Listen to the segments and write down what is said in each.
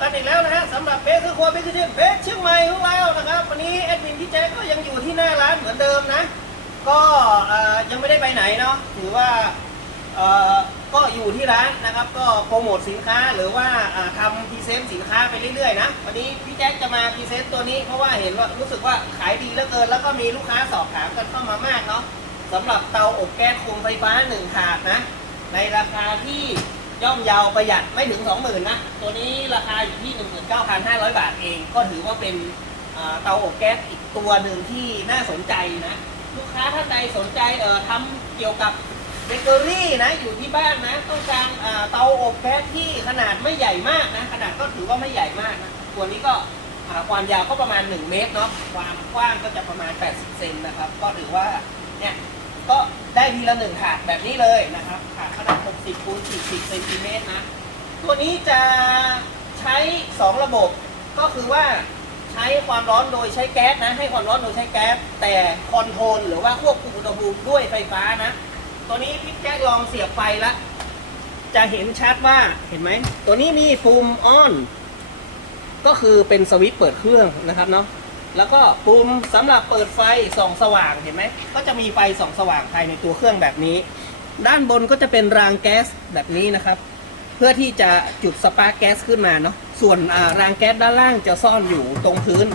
กันอีกแล้วนะฮะสำหรับเบสคือครัวเบสคือเช่นเบสเชียงใหม่ของเรานะครับ วันนี้แอดมินพี่แจ๊คก็ยังอยู่ที่หน้าร้านเหมือนเดิมนะ ก็ยังไม่ได้ไปไหนเนาะถือว่าก็อยู่ที่ร้านนะครับ ก็โปรโมทสินค้าหรือว่าอ่าทำพรีเซนต์สินค้าไปเรื่อยๆนะวันนี้พี่แจ๊คจะมาพรีเซนต์ตัวนี้เพราะว่าเห็นว่ารู้สึกว่าขายดีเหลือเกิน แล้วก็มีลูกค้าสอบถามกันเข้ามามากเนาะสำหรับเตาอบแก๊สโคมไฟฟ้าหนึ่งถาดนะในราคาที่ ย่อมเยาวประหยัดไม่ถึง 20,000นะ ตัวนี้ราคาอยู่ที่ 19,500 บาทเอง ก็ถือว่าเป็นเตาอบแก๊สอีกตัวหนึ่งที่น่าสนใจนะ ลูกค้าท่านใดสนใจเอ่อทำเกี่ยวกับเบเกอรี่นะอยู่ที่บ้านนะ ต้องการเตาอบแก๊สที่ขนาดไม่ใหญ่มากนะ ขนาดก็ถือว่าไม่ใหญ่มากนะ ตัวนี้ก็ความยาวก็ประมาณ 1 เมตรเนาะความกว้างก็จะประมาณ 80 เซนนะครับ ก็ถือว่าเนี่ย ทีละหนึ่งถาดแบบนี้เลยนะครับถาดขนาด 60คูณ40เซนติเมตรนะ ตัวนี้จะใช้ 2 ระบบ ก็คือว่าใช้ความร้อนโดยใช้แก๊สนะ ให้ความร้อนโดยใช้แก๊ส แต่คอนโทรลหรือว่าควบคุมอุณหภูมิด้วยไฟฟ้านะ ตัวนี้พี่แจ๊คลองเสียบไฟแล้วจะเห็นชัดว่าเห็นไหม ตัวนี้มีปุ่มออน ก็คือเป็นสวิตช์เปิดเครื่องนะครับเนาะ แล้วก็ปุ่มสำหรับเปิดไฟส่องสว่างเห็นไหมก็จะมีไฟส่องสว่างภายในตัวเครื่องแบบนี้ ด้านบนก็จะเป็นรางแก๊สแบบนี้นะครับ เพื่อที่จะจุดสปาร์กแก๊สขึ้นมาเนาะส่วนารางแก๊สด้านล่างจะซ่อนอยู่ตรงพื้น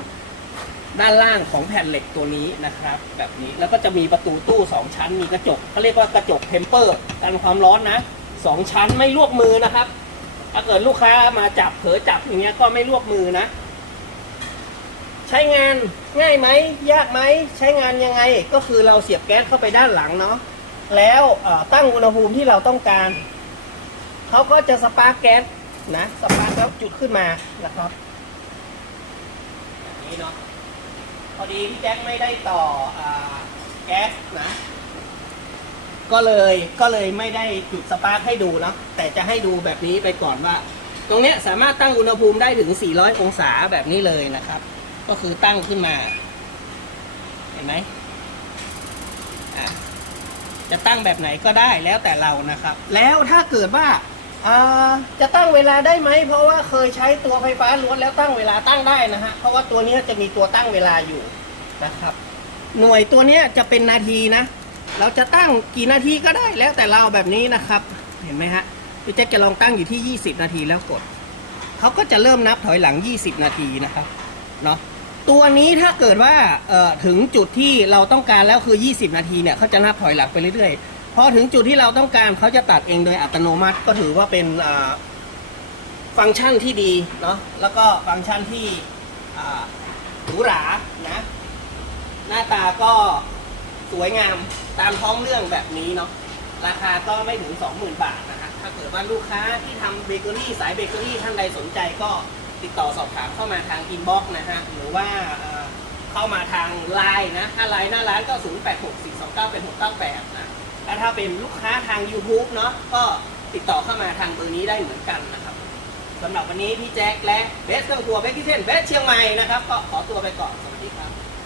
ด้านล่างของแผ่นเหล็กตัวนี้นะครับ แบบนี้แล้วก็จะมีประตูตู้สองชั้นมีกระจกเขาเรียกว่ากระจกเทมเปอร์กันความร้อนนะสองชั้นไม่ลวกมือนะครับถ้าเกิดลูกค้ามาจับเผลอจับอย่างเงี้ยก็ไม่ลวกมือนะ ใช้งานง่ายไหมยากไหมใช้งานยังไงก็คือเราเสียบแก๊สเข้าไปด้านหลังเนาะแล้วตั้งอุณหภูมิที่เราต้องการเขาก็จะสปาร์กแก๊สนะสปาร์กแล้วจุดขึ้นมานะครับแบบนี้เนาะพอดีพี่แจ็คไม่ได้ต่ออแก๊สนะก็เลยก็เลยไม่ได้จุดสปาร์กให้ดูเนาะแต่จะให้ดูแบบนี้ไปก่อนว่า ตรงเนี้ยสามารถตั้งอุณหภูมิได้ถึง 400 องศาแบบนี้เลยนะครับ ก็คือตั้งขึ้นมา เห็นไหมจะตั้งแบบไหนก็ได้แล้วแต่เรานะครับ แล้วถ้าเกิดว่าจะตั้งเวลาได้ไหม เพราะว่าเคยใช้ตัวไฟฟ้าล้วนแล้วตั้งเวลาตั้งได้นะฮะ เพราะว่าตัวนี้จะมีตัวตั้งเวลาอยู่นะครับ หน่วยตัวนี้จะเป็นนาทีนะ เราจะตั้งกี่นาทีก็ได้แล้วแต่เราแบบนี้นะครับ เห็นไหมฮะพี่แจ็คจะลองตั้งอยู่ที่ 20 นาทีแล้วกด เขาก็จะเริ่มนับถอยหลัง 20 นาทีนะครับ เนาะตัวนี้ถ้าเกิดว่าถึงจุดที่เราต้องการแล้วคือ 20 นาทีเนี่ยเขาจะนับถอยหลังไปเรื่อยๆพอถึงจุดที่เราต้องการเขาจะตัดเองโดยอัตโนมัติก็ถือว่าเป็นฟังก์ชันที่ดีเนาะแล้วก็ฟังก์ชันที่หรูหรานะหน้าตาก็สวยงามตามท้องเรื่องแบบนี้เนาะราคาก็ไม่ถึง 20,000 บาทนะฮะถ้าเกิดว่าลูกค้าที่ทำเบเกอรี่สายเบเกอรี่ท่านใดสนใจก็ ติดต่อสอบถามเข้ามาทางอินบ็อกซ์นะฮะหรือว่าเข้ามาทางไลน์นะถ้าไลน์หน้าร้านก็ 0 8 6 4 2 9 เป็น698 นะแล้วถ้าเป็นลูกค้าทาง YouTube เนาะก็ติดต่อเข้ามาทางเบอร์นี้ได้เหมือนกันนะครับสำหรับวันนี้พี่แจ็คและเบสเครื่องครัวเบสที่เซนเบสเชียงใหม่นะครับ ก็ขอตัวไปก่อน สวัสดีครับ